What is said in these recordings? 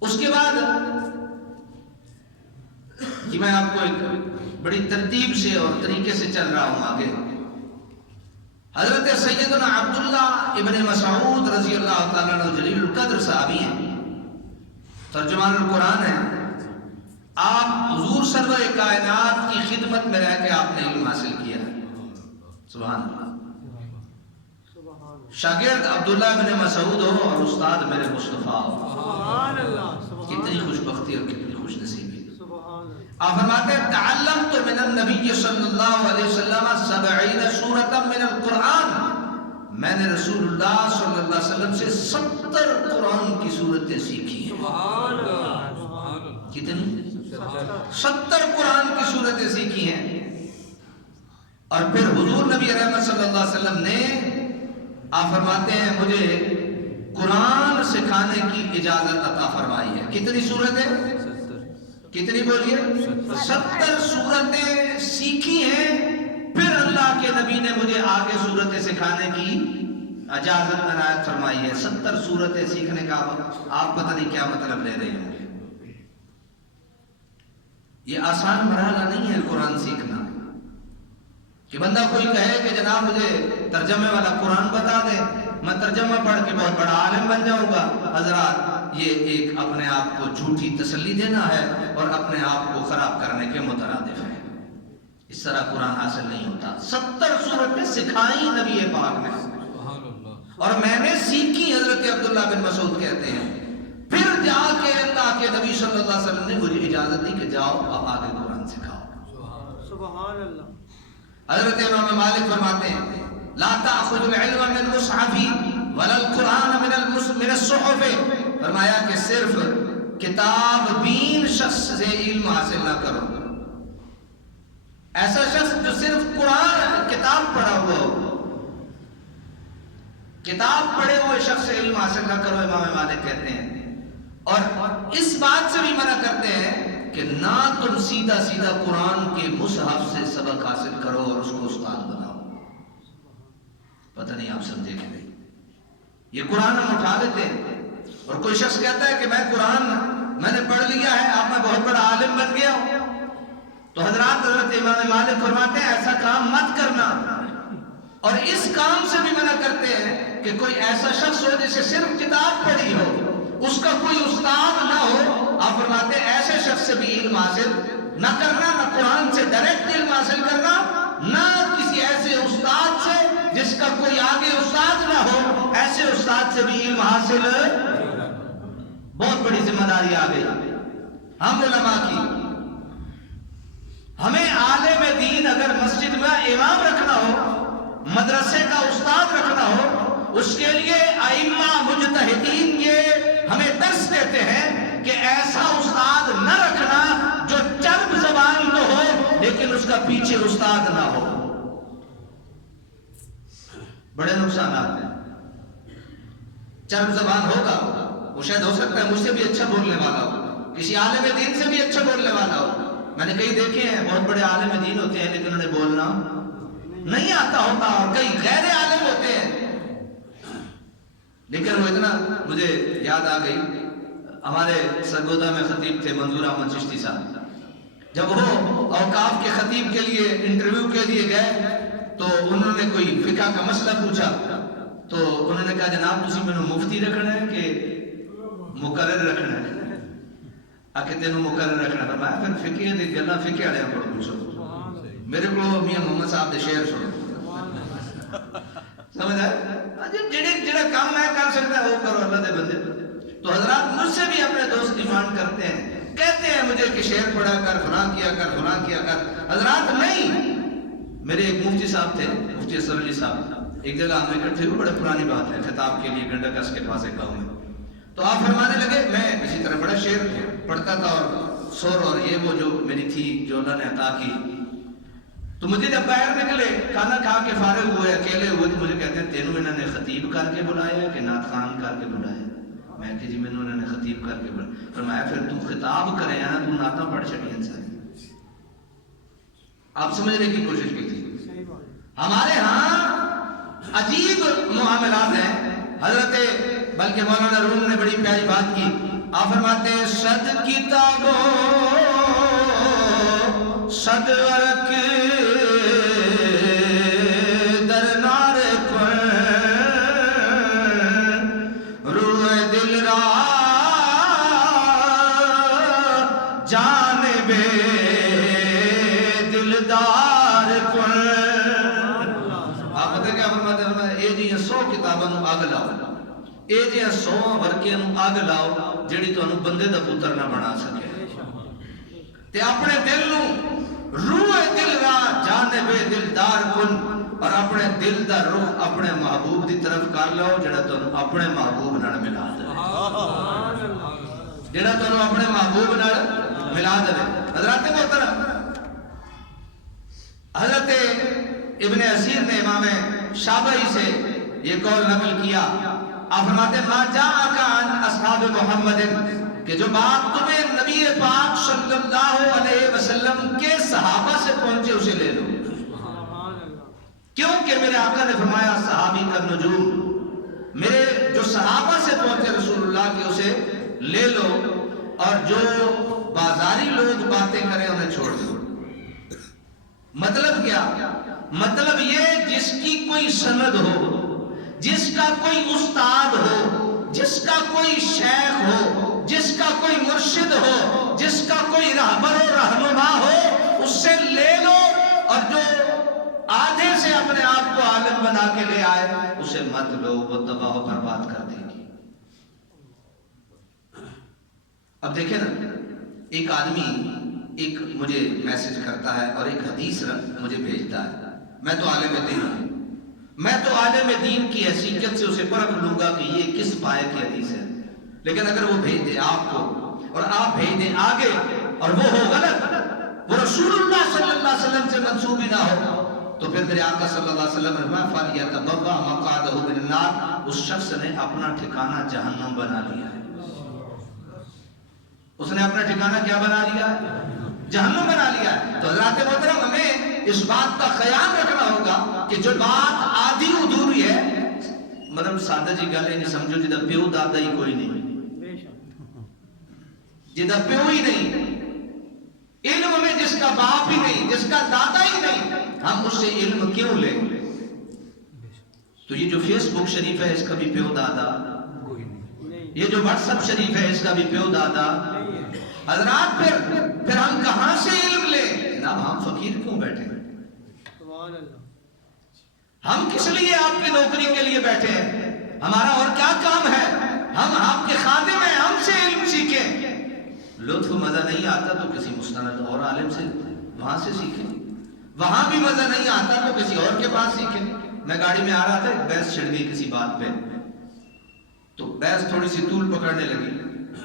اس کے بعد کہ میں آپ کو ایک بڑی ترتیب سے اور طریقے سے چل رہا ہوں آگے. حضرت سیدنا عبداللہ ابن مسعود رضی اللہ تعالیٰ عنہ جلیل القدر صحابی ہیں، ترجمان القرآن ہیں. آپ حضور سرور کائنات کی خدمت میں رہ کے آپ نے علم حاصل کیا ہے. سبحان اللہ. شاگرد عبداللہ ابن مسعود ہو اور استاد میرے مصطفیٰ ہو. سبحان اللہ. کتنی خوش بختی اور کتنی خوش نصیبی. آپ فرماتے ہیں تعلمت من النبی صلی اللہ علیہ وسلم 70 سورۃ من القرآن. میں نے رسول اللہ صلی اللہ علیہ وسلم سے 70 قرآن کی سورتیں سیکھی ہیں. سبحان اللہ. کتنی؟ 70 قرآن کی سورتیں سیکھی ہیں. اور پھر حضور نبی رحمت صلی اللہ علیہ وسلم نے آپ فرماتے ہیں مجھے قرآن سکھانے کی اجازت عطا فرمائی ہے. کتنی سورتیں؟ کتنی بولیے؟ 70 سورتیں سیکھی ہیں. پھر اللہ کے نبی نے مجھے آگے سورتیں سکھانے کی اجازت عنایت فرمائی ہے. 70 سورتیں سیکھنے کا آپ پتہ نہیں کیا مطلب لے رہے ہیں. یہ آسان مرحلہ نہیں ہے قرآن سیکھنا کہ بندہ کوئی کہے کہ جناب مجھے ترجمے والا قرآن بتا دے، میں ترجمہ پڑھ کے بہت بڑا عالم بن جاؤں گا. حضرات یہ ایک اپنے آپ کو جھوٹی تسلی دینا ہے اور اپنے آپ کو خراب کرنے کے مترادف ہے. اس طرح قرآن حاصل نہیں ہوتا. 70 سورتیں سکھائیں نبی پاک نے اور میں نے سیکھی. حضرت عبداللہ بن مسعود کہتے ہیں پھر جا کے اللہ کے نبی صلی اللہ علیہ وسلم نے مجھے اجازت دی کہ جاؤ اب آگے قرآن سکھاؤ. سبحان اللہ. حضرت امام مالک فرماتے ہیں لا تأخذ العلم من مصحفی ولا القرآن من الصحف. فرمایا کہ صرف کتاب بین شخص سے علم حاصل نہ کرو. ایسا شخص جو صرف قرآن کتاب پڑھا ہوا ہو، کتاب پڑھے ہوئے شخص سے علم حاصل نہ کرو. امام مالک کہتے ہیں اور اس بات سے بھی منع کرتے ہیں کہ نہ تم سیدھا سیدھا قرآن کے مصحف سے سبق حاصل کرو اور اس کو استاد بناؤ. پتہ نہیں آپ سمجھے کہ نہیں. یہ قرآن ہم اٹھا لیتے ہیں اور کوئی شخص کہتا ہے کہ میں قرآن میں نے پڑھ لیا ہے، اب میں بہت بڑا عالم بن گیا ہوں. تو حضرات حضرت امام مالک فرماتے ہیں ایسا کام مت کرنا. اور اس کام سے بھی منع کرتے ہیں کہ کوئی ایسا شخص ہو جسے صرف کتاب پڑھی ہو، اس کا کوئی استاد نہ ہو. آپ فرماتے ہیں ایسے شخص سے بھی علم حاصل نہ کرنا، نہ قرآن سے ڈائریکٹ علم حاصل کرنا، نہ کسی ایسے استاد سے جس کا کوئی آگے استاد نہ ہو. ایسے استاد سے بھی علم حاصل. بہت بڑی ذمہ داری آ گئی ہم علماء کی. ہمیں عالم دین اگر مسجد میں امام رکھنا ہو، مدرسے کا استاد رکھنا ہو، اس کے لیے ائمہ مجتہدین یہ ہمیں درس دیتے ہیں کہ ایسا استاد نہ رکھنا جو چرب زبان تو ہو لیکن اس کا پیچھے استاد نہ ہو. بڑے نقصانات ہیں. چرب زبان ہوگا، وہ شاید ہو سکتا ہے مجھ سے بھی اچھا بولنے والا ہو، کسی عالم دین سے بھی اچھا بولنے والا ہو. میں نے کئی دیکھے ہیں بہت بڑے عالم دین ہوتے ہیں لیکن انہیں بولنا نہیں آتا ہوتا، اور کئی غیر عالم ہوتے ہیں. لیکن وہ اتنا مجھے یاد آ گئی، ہمارے سرگودا میں خطیب تھے منظور احمد چشتی صاحب. جب وہ اوقاف کے خطیب کے لیے انٹرویو کے لیے گئے تو انہوں نے کوئی فقہ کا مسئلہ پوچھا تو انہوں نے کہا جناب تسی مینوں مفتی رکھنا ہے کہ مقرر رکھنا ہے؟ آکے تینوں مقرر رکھنا. فرمایا پھر فقہ دی گلاں فقہ والے کو پوچھو، میرے کو میاں محمد صاحب دے شعر سنو. سمجھ آئے جڑا کام میں کر سکتا ہے وہ کرو اللہ دے بندے. تو حضرات مجھ سے بھی اپنے دوست ڈیمانڈ کرتے ہیں، کہتے ہیں مجھے کہ شعر پڑھا کر، فلاں کیا کر، فلاں کیا کر. حضرات نہیں. میرے ایک مفتی صاحب تھے، مفتی اسد علی صاحب، ایک جگہ ہم اکٹھے ہوئے، بڑے پرانی بات ہے، خطاب کے لیے گنڈکس کے پاس ایک گاؤں میں. تو آپ فرمانے لگے میں اسی طرح بڑا شعر پڑھتا تھا اور سور اور یہ وہ جو میری تھی جو اللہ نے عطا کی. تو مجھے جب باہر نکلے کھانا کھا کے فارغ ہوئے اکیلے ہوئے تو مجھے کہتے ہیں تینوں انہوں نے خطیب کر کے بلایا ہے کہ نعت خوان کر کے بلایا؟ میں کہ جی میں انہوں نے خطیب کر کے بلایا. فرمایا پھر تو خطاب کرے نا تو نعتاں پڑھ چڑی انسان. آپ سمجھنے کی کوشش کی تھی. ہمارے ہاں عجیب معاملات ہیں. حضرت بلکہ مولانا روم نے بڑی پیاری بات کی. آپ فرماتے ہیں صد کتابوں صد ورق در نار کن روح دل را جانب دلدار کن. آپ پتہ کیا فرماتے ہیں؟ اے جی 100 کتاباں نو اگ لاؤ, اے جی 100 ورقے نو اگ لاؤ جڑی تانوں بندے دا پتر نہ بنا سکے, تے اپنے دل نو روح دل را جانب دلدار کن, اور اپنے دل دا رخ اپنے محبوب دی طرف کر لو جڑا تانوں اپنے محبوب نال ملا دے, جڑا تانوں اپنے محبوب نال ملا دے. حضرات محترم, حضرت ابن اسیر نے امام شافعی سے یہ قول نقل کیا. آپ فرماتے ہیں ما جاءک عن اصحاب محمد, کہ جو بات تمہیں نبی پاک صلی اللہ علیہ وسلم کے صحابہ سے پہنچے اسے لے لو. کیونکہ میرے آقا نے فرمایا صحابی کا نجوم, میرے جو صحابہ سے پہنچے رسول اللہ کے اسے لے لو, اور جو بازاری لوگ باتیں کریں انہیں چھوڑ دو. مطلب کیا؟ مطلب یہ جس کی کوئی سند ہو, جس کا کوئی استاد ہو, جس کا کوئی شیخ ہو, جس کا کوئی مرشد ہو, جس کا کوئی رہبر و رہنما ہو, اس سے لے لو, اور جو آدھے سے اپنے آپ کو عالم بنا کے لے آئے اسے مت لو, وہ تباہ و برباد کر دے گی. اب دیکھیں نا, ایک آدمی ایک مجھے میسج کرتا ہے اور ایک حدیث مجھے بھیجتا ہے. میں تو عالم دین ہوں, میں تو عالم دین کی حیثیت سے اسے پرکھ لوں گا کہ یہ کس پائے کی حدیث ہے, لیکن اگر وہ بھیج دے آپ کو اور آپ بھیج دیں آگے اور وہ ہو غلط, وہ رسول اللہ صلی اللہ علیہ وسلم سے منسوب ہی نہ ہو, تو پھر میرے آقا صلی اللہ علیہ وسلم نے فَلْيَتَبَوَّأْ مَقْعَدَهُ مِنَ النَّارِ, اس شخص نے اپنا ٹھکانہ جہنم بنا لیا ہے. اس نے اپنا ٹھکانہ کیا بنا لیا ہے؟ جہنم بنا لیا ہے. تو حضرات محترم, ہمیں اس بات کا خیال رکھنا ہوگا کہ جو بات آدھی ادھوری ہے, مطلب سادہ جی گل ہے, نہیں سمجھو جدہ پیو دادا ہی کوئی نہیں, جدہ پیو ہی نہیں, علم میں جس کا باپ ہی نہیں, جس کا دادا ہی نہیں, ہم اس سے علم کیوں لیں؟ تو یہ جو فیس بک شریف ہے اس کا بھی پیو دادا, یہ جو واٹس ایپ شریف ہے اس کا بھی پیو دادا. حضرات پھر ہم کہاں سے علم لیں؟ جناب ہم فقیر کیوں بیٹھے ہیں؟ ہم کس لیے آپ کی نوکری کے لیے بیٹھے ہیں؟ ہمارا اور کیا کام ہے؟ ہم آپ کے خادم ہیں, ہم سے علم سیکھیں. لطف مزہ نہیں آتا تو کسی مستند اور عالم سے وہاں سے سیکھیں, وہاں بھی مزہ نہیں آتا تو کسی اور کے پاس سیکھیں. میں گاڑی میں آ رہا تھا, ایک بحث چھڑ گئی کسی بات پہ, تو بحث تھوڑی سی طول پکڑنے لگی.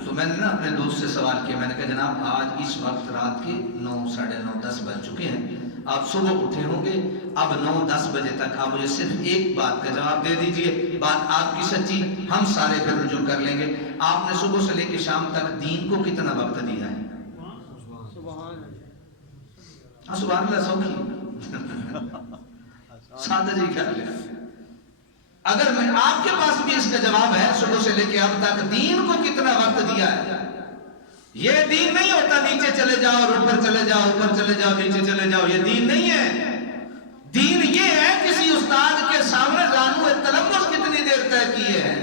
تو میں نے نا اپنے دوست سے سوال کیا, میں نے کہا جناب آج اس وقت رات کے 9, 9:30, 10 بج چکے ہیں, آپ صبح اٹھے ہوں گے, اب 9, 10 بجے تک آپ مجھے صرف ایک بات کا جواب دے دیجئے, بات آپ کی سچی, ہم سارے پھر رجوع کر لیں گے. آپ نے صبح سے لے کے شام تک دین کو کتنا وقت دیا ہے؟ سبحان اللہ, سوکھی سادہ جی کر لیا. اگر میں آپ کے پاس بھی اس کا جواب ہے, صبح سے لے کے اب تک دین کو کتنا وقت دیا ہے. یہ دین نہیں ہوتا نیچے چلے جاؤ اور اوپر چلے جاؤ, اوپر چلے جاؤ نیچے چلے جاؤ, یہ دین نہیں ہے. دین یہ ہے کسی استاد کے سامنے زانو تلمس کتنی دیر طے کیے ہیں,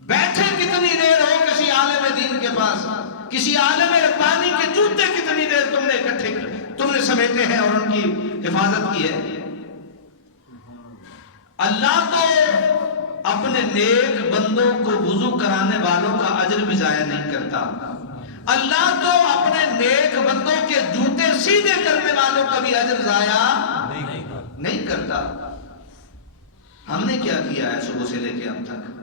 بیٹھے کتنی دیر ہو کسی عالم دین کے پاس, کسی عالم ربانی کے جوتے کتنی دیر تم نے اکٹھے تم نے سمیٹے ہیں اور ان کی حفاظت کی ہے. اللہ تو اپنے نیک بندوں کو وضو کرانے والوں کا اجر بھی ضائع نہیں کرتا. اللہ تو اپنے نیک بندوں کے جوتے سیدھے کرنے والوں کا بھی اجر ضائع نہیں کرتا. ہم نے کیا کیا ہے صبح سے لے کے اب تک؟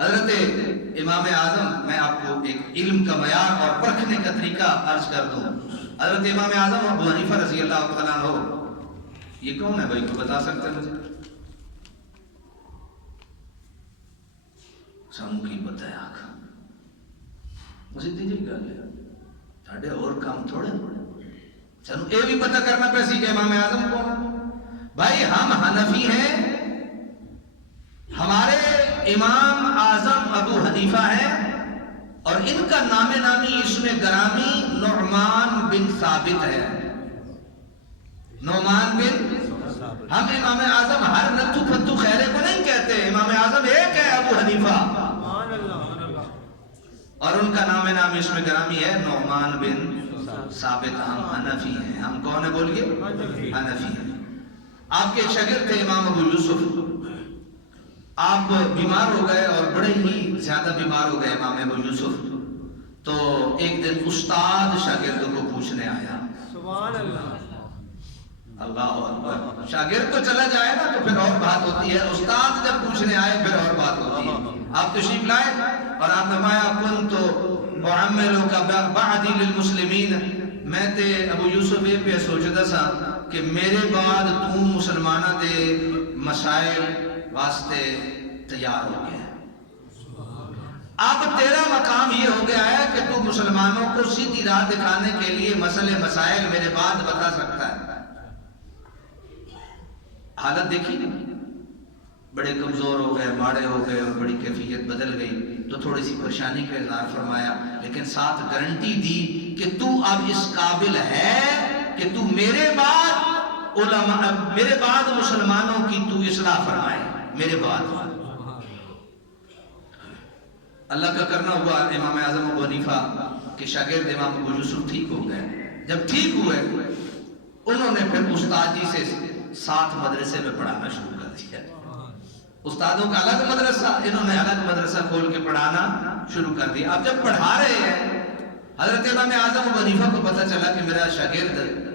حضرت امام اعظم, میں آپ کو ایک علم کا معیار اور پرکھنے کا طریقہ عرض کر دوں. حضرت امام اعظم ابو حنیفہ رضی اللہ تعالیٰ عنہ, یہ کون ہے بھائی, کو بتا سکتے ہیں مجھے؟ سانو کی پتہ ہے آخ مجھے دیجیے گا تھاڑے اور کام تھوڑے سانو یہ بھی پتہ کرنا پیسی کہ امام اعظم کون ہے. بھائی ہم حنفی ہیں, امام اعظم ابو حنیفہ ہے اور ان کا نام نامی اسم گرامی نعمان بن ثابت ہے. نعمان بن، ہم امام اعظم ہر نتو پھتو خیرے کو نہیں کہتے، امام اعظم ایک ہے ابو حنیفہ، اور ان کا نام نام اسم گرامی ہے نعمان بن ثابت. ہم حنفی ہیں. ہم کون ہیں بولیے؟ حنفی ہیں. آپ کے ایک شاگرد تھے امام ابو یوسف، آپ بیمار ہو گئے اور بڑے ہی زیادہ بیمار ہو گئے امام ابو یوسف. تو ایک دن استاد شاگرد کو پوچھنے آیا. سبحان اللہ. اللہ اکبر. شاگرد تو چلا جائے نا تو پھر اور بات ہوتی ہے، استاد جب پوچھنے آئے پھر اور بات ہوتی ہے. آپ تشریف لائے اور آپ نے فرمایا کنت اعملک بعدی للمسلمین، میں تے ابو یوسف یہ پہ سوچتا سا کہ میرے بعد تو مسلمانہ دے مسائل واسطے تیار ہو گیا. اب تیرا مقام یہ ہو گیا ہے کہ تو مسلمانوں کو سیدھی راہ دکھانے کے لیے مسئلے مسائل میرے بعد بتا سکتا ہے. حالت دیکھی نا، بڑے کمزور ہو گئے، ماڑے ہو گئے اور بڑی کیفیت بدل گئی. تو تھوڑی سی پریشانی کا اظہار فرمایا، لیکن ساتھ گارنٹی دی کہ تو اب اس قابل ہے کہ تو میرے بعد علماء، میرے بعد مسلمانوں کی تو اصلاح فرمائے. میرے بعد اللہ کا کرنا ہوا امام اعظم ابو حنیفہ کے شاگرد امام ابو یوسف ٹھیک ہو گئے. جب ٹھیک ہوئے انہوں نے پھر استاد جی سے ساتھ مدرسے میں پڑھانا شروع کر دیا. استادوں کا الگ مدرسہ، انہوں نے الگ مدرسہ کھول کے پڑھانا شروع کر دیا. اب جب پڑھا رہے ہیں حضرت امام اعظم ابو حنیفہ کو پتہ چلا کہ میرا شاگرد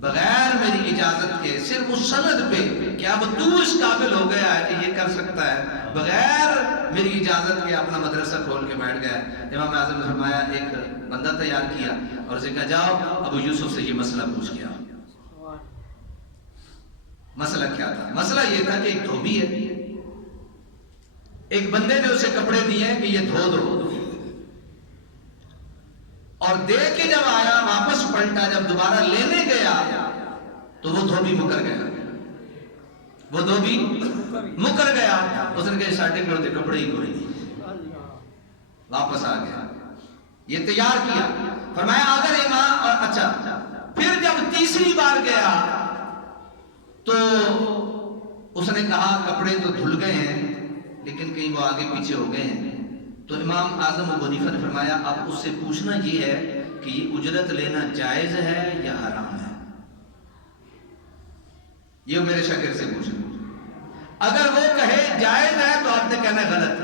بغیر میری اجازت کے صرف اس سند پہ کہ اب تو اس قابل ہو گیا ہے کہ یہ کر سکتا ہے، بغیر میری اجازت کے اپنا مدرسہ کھول کے بیٹھ گیا. امام اعظم نے فرمایا ایک بندہ تیار کیا اور اسے کہا جاؤ ابو یوسف سے یہ مسئلہ پوچھ کے آؤ. مسئلہ کیا تھا؟ مسئلہ یہ تھا کہ ایک دھوبی ہے، ایک بندے نے اسے کپڑے دیے کہ یہ دھو دو، اور دے کے جب آیا واپس پلٹا، جب دوبارہ لینے گیا تو وہ دھوبی مکر گیا. وہ دھوبی مکر گیا. اس نے کہا ساڑھے کروڑ کپڑے ہی کوئی نہیں. واپس آ گیا. یہ تیار کیا، فرمایا اگر امام، اور اچھا پھر جب تیسری بار گیا تو اس نے کہا کپڑے تو دھل گئے ہیں لیکن کہیں وہ آگے پیچھے ہو گئے ہیں. تو امام اعظم ابو حنیفہ نے فرمایا اب اس سے پوچھنا یہ ہے کہ یہ اجرت لینا جائز ہے یا حرام ہے. یہ میرے شاگرد سے پوچھنا. اگر وہ کہے جائز ہے تو آپ نے کہنا ہے غلط،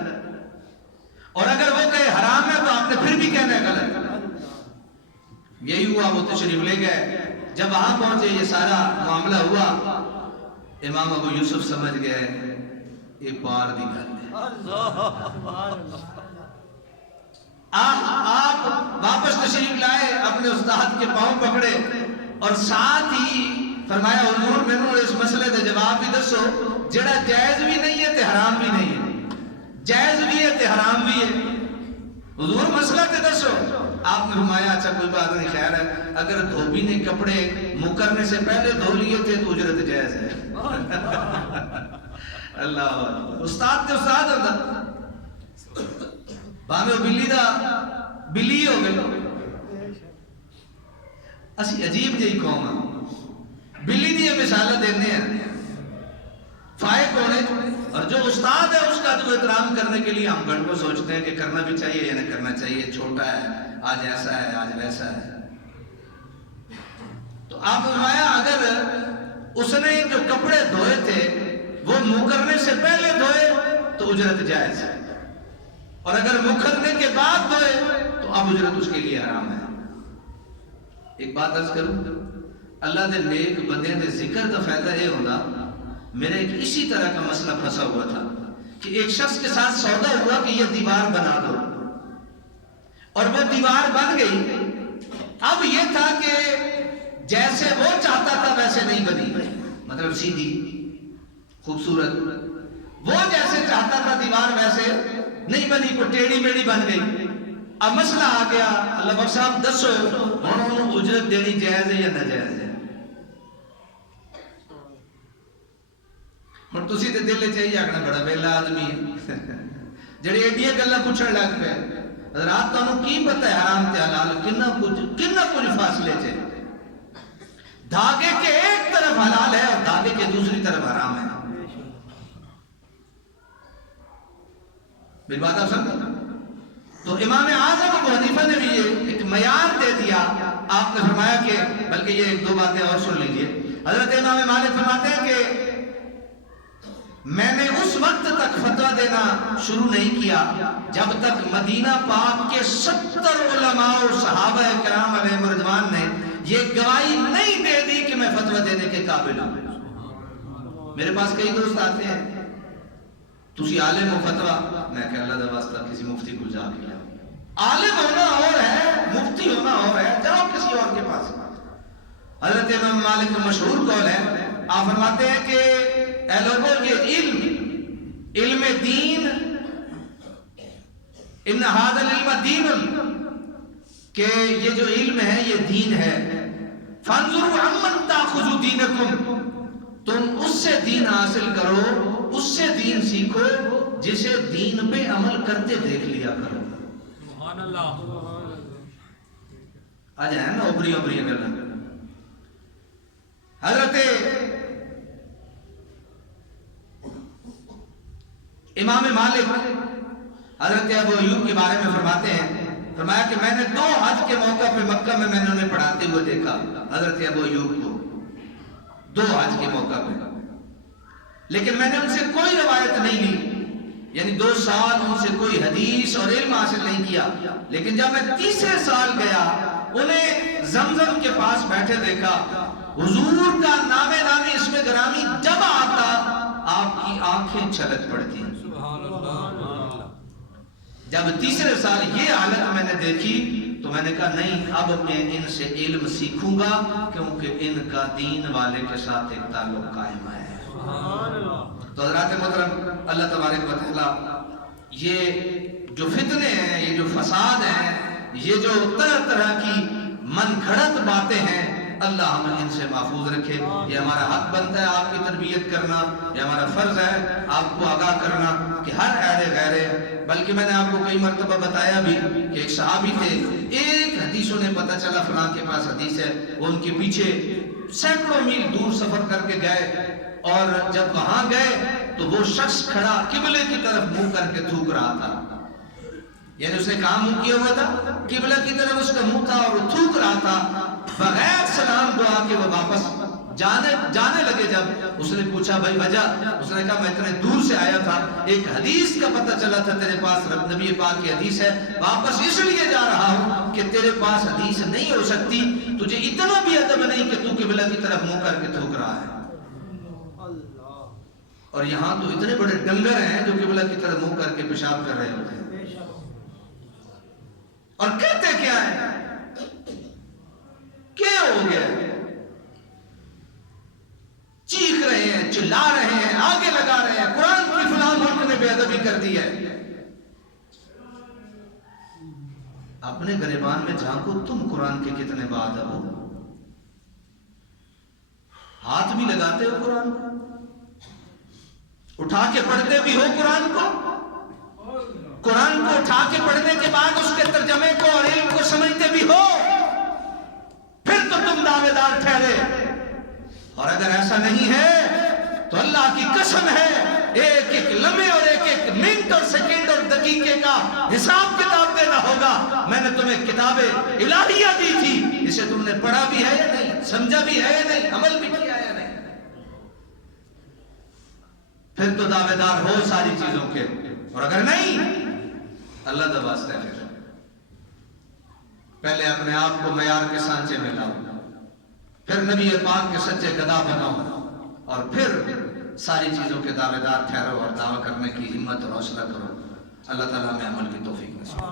اور اگر وہ کہے حرام ہے تو آپ نے پھر بھی کہنا ہے غلط. یہی ہوا. وہ تشریف لے گئے. جب وہاں پہنچے یہ سارا معاملہ ہوا، امام ابو یوسف سمجھ گئے یہ بار دی گل ہے. آپ واپس تشریف لائے، اپنے استاد کے پاؤں پکڑے اور ساتھ ہی فرمایا حضور میں نے اس مسئلے دے جواب بھی دسو جڑا جائز بھی نہیں ہے تے حرام بھی نہیں ہے، جائز بھی ہے تے حرام بھی ہے. حضور مسئلہ تے دسو. آپ نے فرمایا اچھا کوئی بات نہیں، خیر ہے اگر دھوبی نے کپڑے مکرنے سے پہلے دھو لیے تھے تو اجرت جائز ہے. اللہ استاد تے استاد ہوتا بھاوے بلی دا بلی ہو گئے. اسی عجیب جہی قوم ہے، بلی دی مثال دینے ہیں فائق ہونے، اور جو استاد ہے اس کا جو احترام کرنے کے لیے ہم گھنٹوں سوچتے ہیں کہ کرنا بھی چاہیے یا نہیں کرنا چاہیے، چھوٹا ہے آج ایسا ہے آج ویسا ہے. تو آپ فرمایا اگر اس نے جو کپڑے دھوئے تھے وہ منہ کرنے سے پہلے دھوئے تو اجرت جائز ہے، اور اگر منہ کرنے کے بعد دھوئے تو اب اجرت اس کے لیے حرام ہے. ایک بات عرض کروں، اللہ دے نیک بندے دے ذکر دا فائدہ یہ ہوتا. میرے ایک اسی طرح کا مسئلہ پھنسا ہوا تھا کہ ایک شخص کے ساتھ سودا ہوا کہ یہ دیوار بنا دو، اور وہ دیوار بن گئی. اب یہ تھا کہ جیسے وہ چاہتا تھا ویسے نہیں بنی، مطلب سیدھی خوبصورت، وہ جیسے چاہتا تھا دیوار ویسے نہیں بنی، کو ٹیڑھی میڑھی بن گئی. اب مسئلہ آ گیا اللہ بخش صاحب دسو انہوں اجرت دینی جائز ہے یا ناجائز ہے؟ ہن تسی تے دل وچ یہ آکھنا بڑا ویلا آدمی ہے جڑے ایڈیاں گلاں پوچھن لگ پے حضرات تانوں کی پتہ ہے حرام تے حلال کنا کچھ فاصلے چ دھاگے کے ایک طرف حلال ہے اور دھاگے کے دوسری طرف حرام ہے. میری بات آپ سمجھیں؟ تو امام اعظم ابو حنیفہ نے بھی یہ ایک معیار دے دیا. آپ نے فرمایا کہ بلکہ یہ ایک دو باتیں اور سن لیجئے. حضرت امام مالک فرماتے ہیں کہ میں نے اس وقت تک فتویٰ دینا شروع نہیں کیا جب تک مدینہ پاک کے 70 علماء و صحابہ کرام علیہم رضوان نے یہ گواہی نہیں دے دی کہ میں فتویٰ دینے کے قابل ہوں. میرے پاس کئی دوست آتے ہیں تسی عالم و فتویٰ، میں کہ اللہ دا واسطہ کسی مفتی کو جا کے عالم ہونا اور ہے مفتی ہونا اور ہے، جاؤ کسی اور کے پاس. حضرت امام مالک کا مشہور قول ہے، آپ فرماتے ہیں کہ اے لوگوں یہ علم دین ان ھذا العلم دین، کہ یہ جو علم ہے یہ دین ہے. فانظروا عمن تاخذوا دینکم، تم اس سے دین حاصل کرو، اس سے دین سیکھو جسے دین پہ عمل کرتے دیکھ لیا کرو. سبحان اللہ. آج ہے نا اوپری کرنا. حضرت امام مالک حضرت ابو ایوب کے بارے میں فرماتے ہیں، فرمایا کہ میں نے 2 حج کے موقع پہ مکہ میں نے انہیں پڑھاتے ہوئے دیکھا حضرت ابو ایوب کو 2 حج کے موقع پہ، لیکن میں نے ان سے کوئی روایت نہیں لی، یعنی 2 سال ان سے کوئی حدیث اور علم حاصل نہیں کیا. لیکن جب میں تیسرے سال گیا انہیں زمزم کے پاس بیٹھے دیکھا، حضور کا نام نامی اسم گرامی جب آتا آپ کی آنکھیں چھلک پڑتی. جب تیسرے سال یہ حالت میں نے دیکھی تو میں نے کہا نہیں، اب میں ان سے علم سیکھوں گا کیونکہ ان کا دین والے کے ساتھ ایک تعلق قائم ہے. تو حضرات محترم، اللہ تبارک و تعالی یہ جو فتنے ہیں، یہ جو فساد ہیں، یہ جو طرح طرح کی من گھڑت باتیں ہیں، اللہ ہمیں ان سے محفوظ رکھے. یہ ہمارا حق بنتا ہے آپ کی تربیت کرنا، یہ ہمارا فرض ہے آپ کو آگاہ کرنا کہ ہر اہل غیر ہے. بلکہ میں نے آپ کو کئی مرتبہ بتایا بھی کہ ایک صحابی تھے، ایک حدیثوں نے پتہ چلا فلاں کے پاس حدیث ہے، وہ ان کے پیچھے سینکڑوں میل دور سفر کر کے گئے، اور جب وہاں گئے تو وہ شخص کھڑا قبلے کی طرف منہ کر کے تھوک رہا تھا. یعنی اس نے کام منہ کیا ہوا تھا، قبلہ کی طرف اس کا منہ تھا اور وہ تھوک رہا تھا. بغیر سلام دعا کے وہ واپس جانے لگے. جب اس نے پوچھا بھائی وجہ، اس نے کہا میں اتنے دور سے آیا تھا، ایک حدیث کا پتہ چلا تھا تیرے پاس نبی پاک کی حدیث ہے، واپس اس لیے جا رہا ہوں کہ تیرے پاس حدیث نہیں ہو سکتی، تجھے اتنا بھی ادب نہیں کہ تو قبلہ کی طرف منہ کر کے تھوک رہا ہے. اور یہاں تو اتنے بڑے ڈنگر ہیں جو قبلہ کی طرف منہ کر کے پیشاب کر رہے ہوتے ہیں. اور کہتے کیا ہے؟ کیا ہو گیا؟ چیخ رہے ہیں، چلا رہے ہیں، آگے لگا رہے ہیں، قرآن کی فلاں ملک نے بے ادبی کر دی ہے. اپنے گریبان میں جھانکو، تم قرآن کے کتنے باادب ہو. ہاتھ بھی لگاتے ہو قرآن کو، اٹھا کے پڑھتے بھی ہو قرآن کو اٹھا کے پڑھنے کے بعد اس کے ترجمے کو اور علم کو سمجھتے بھی ہو، پھر تو تم دعوے دار ٹھہرے. اور اگر ایسا نہیں ہے تو اللہ کی قسم ہے ایک ایک لمحے اور ایک ایک منٹ اور سیکنڈ اور دقیقے کا حساب کتاب دینا ہوگا. میں نے تمہیں کتاب الہیہ دی تھی، اسے تم نے پڑھا بھی ہے یا نہیں، سمجھا بھی ہے یا نہیں، عمل بھی کیا ہے یا نہیں. پھر تو دعوے دار ہو ساری چیزوں کے. اور اگر نہیں، اللہ دا واسطہ ہے، پہلے اپنے آپ کو معیار کے سانچے میں لاؤ، پھر نبی پاک کے سچے گدا بناؤ، اور پھر ساری چیزوں کے دعوے دار ٹھہرو اور دعویٰ کرنے کی ہمت اور حوصلہ کرو. اللہ تعالیٰ ہمیں عمل کی توفیق نصیب